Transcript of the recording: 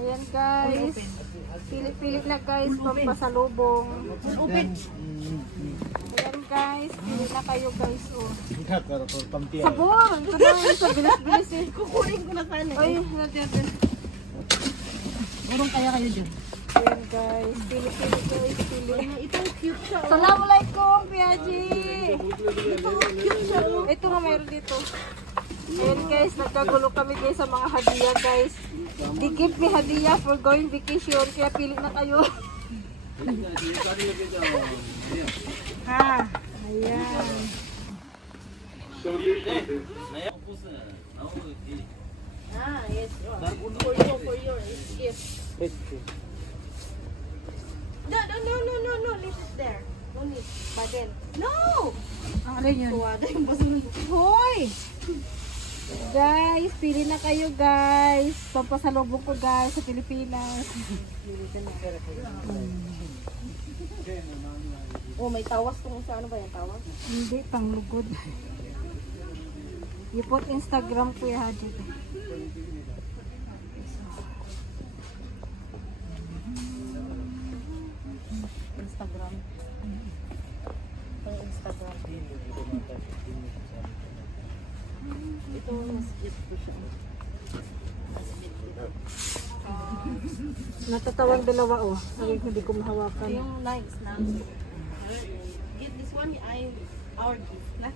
Ayan guys. Pilit-pilit na guys, pampasalubong. Open. Ayan guys, pilit na kayo guys. Oh. Pampiyan. Sabor! Ito na yun, sa bilis-bilis eh. Kukunin ko na sana. Ay, natin. Urong kaya kayo dyan. Ayan guys, pilit-pilit guys, pilit. Ito cute siya. Assalamualaikum, Piaji! Ito cute siya. Ito nga mayroon dito. Ayan guys, nagkagulo kami guys sa mga hadiah guys. They give me hadiah for going vacation, kaya pili na kayo. Ha, ayan. Yes. For your gift. No. Leave it there. No need. Baden. No! Ang ano yun? Tuwada yung basunod. Hoy! Guys, pili na kayo guys. Pampasalubong ko guys sa Pilipinas. Oh, may tawas tong isa. Ano ba yung tawas? Hindi, panglugod. Ipot Instagram ko ya dito. Instagram. Ang Instagram. Ito, mas cute ko siya. Natatawang dalawa oh. Sabi ko hindi ko mahawakan. Yung likes na. Get this one, our gift na.